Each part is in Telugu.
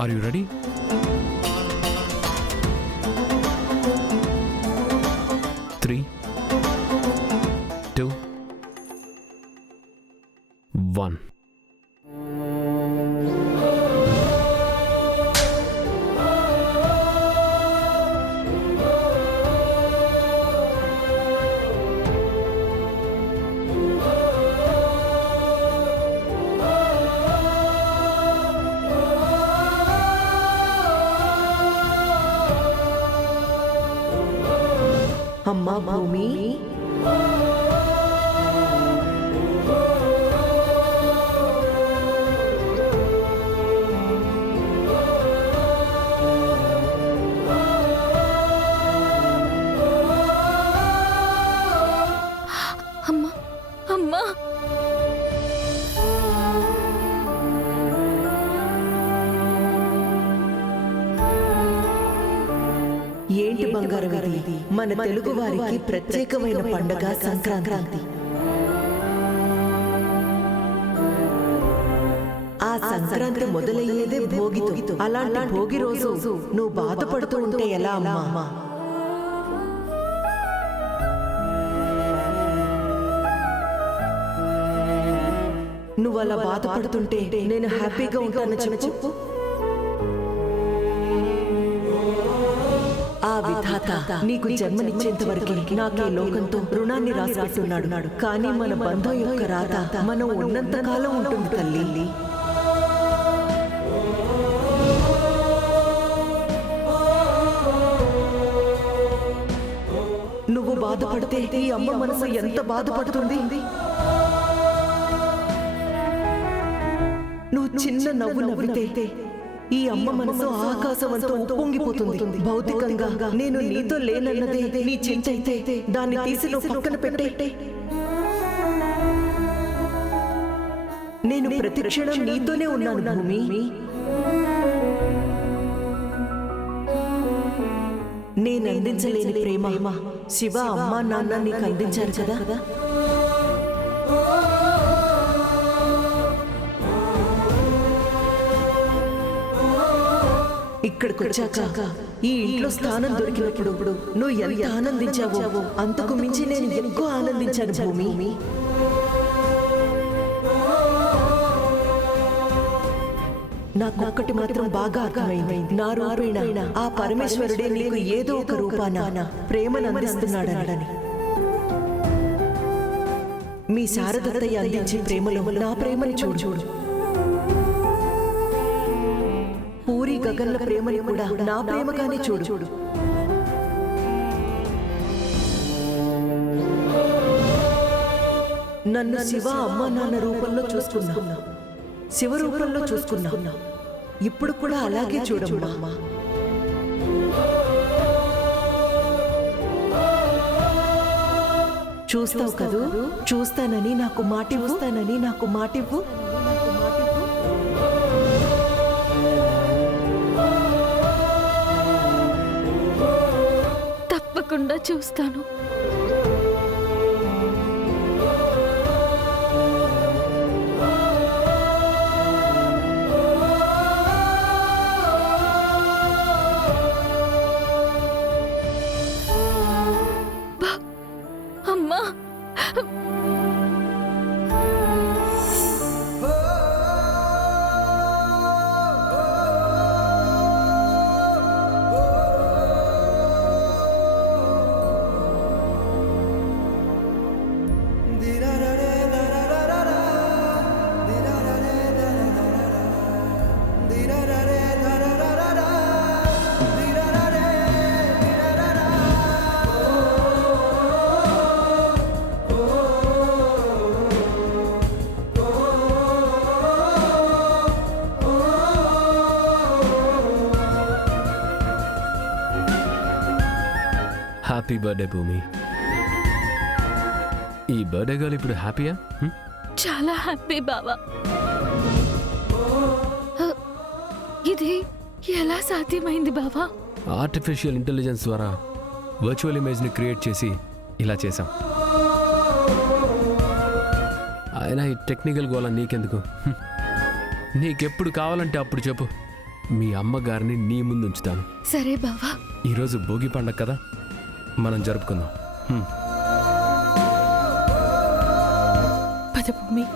Are you ready? Three, two, one. అమ్మా భూమి, అమ్మా అమ్మా ఏంటి బంగారం ఇది? మన తెలుగు వారికి ప్రత్యేకమైన పండగ సంక్రాంతి. ఆ సంక్రాంతి మొదలయ్యేదే భోగితో. అలాంటి భోగి రోజు నువ్వు బాధపడుతూ ఉంటే ఎలా అమ్మా? నువ్వు అలా బాధపడుతుంటే నేను హ్యాపీగా ఉంటానని చెప్పు. ఆ విధాత నీకు జన్మనిచ్చేంత వరకు నాకే లోకంతో రుణాన్ని రాసిపెట్టున్నాడు. కానీ మన బంధం యొక్క రాత మనం ఉన్నంత కాలం ఉంటుంది తల్లి. నువ్వు బాధపడితే ఈ అమ్మ మనసు ఎంత బాధపడుతుంది. నువ్వు చిన్న నవ్వు నవ్వితే ఈ అమ్మ మనసు ఆకాశమంతా ఉప్పొంగిపోతుంది. భౌతికంగా నేను నీతో లేనన్నదే నీ చింత అయితే దాన్ని తీసి నువ్వు పక్కన పెట్టే. నేను ప్రతి క్షణం నీతోనే ఉన్నాను భూమి. నేను అందించలేని ప్రేమ శివ అమ్మ నాన్న నీకు అందించారు కదా. ఇక్కడికి వచ్చాక ఈ ఇంట్లో స్థానం దొరికినప్పుడు నువ్వు ఎంత ఆనందించావో అంతకు మించి నేను ఎక్కువ ఆనందించాను భూమి. నాకొక్కటి మాత్రం బాగా అర్థమైంది. నా రూపేణ ఆ పరమేశ్వరుడే నీకు ఏదో ఒక రూపాన ప్రేమను అందిస్తున్నాడని. మీ శారదత్తయ్య అందించే ప్రేమలో నా ప్రేమని చూడు. పూరి గగన్ల ప్రేమని కూడా నా ప్రేమగానే చూడు. నన్ను శివ అమ్మ నాన్న రూపంలో చూసుకున్నా, శివ రూపంలో చూసుకున్నా. ఇప్పుడు కూడా అలాగే చూడమ్మా. చూస్తావు కదూ? చూస్తానని నాకు మాటివ్వు. తప్పకుండా చూస్తాను. అమ్మా హ్యాపీ బర్త్డే భూమి. ఈ బర్త్డే గర్ల్ ఇప్పుడు హ్యాపీయా? చాలా హ్యాపీ బావా. ఇది ఎలా సాధ్యమైంది బావా? ఆర్టిఫిషియల్ ఇంటెలిజెన్స్ ద్వారా వర్చువల్ ఇమేజ్ని క్రియేట్ చేసి ఇలా చేశాం. అయినా ఈ టెక్నికల్ గోళ నీకెందుకు? నీకెప్పుడు కావాలంటే అప్పుడు చెప్పు, మీ అమ్మగారిని నీ ముందు ఉంచుతాను. సరే బావా. ఈరోజు భోగి పండగ కదా, మనం జరుపుకుందాం. పద భూమి.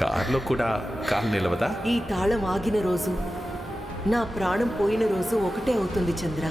కార్లో కూడా కారు నిలవదా? ఈ తాళం ఆగిన రోజు, నా ప్రాణం పోయిన రోజు ఒకటే అవుతుంది చంద్ర.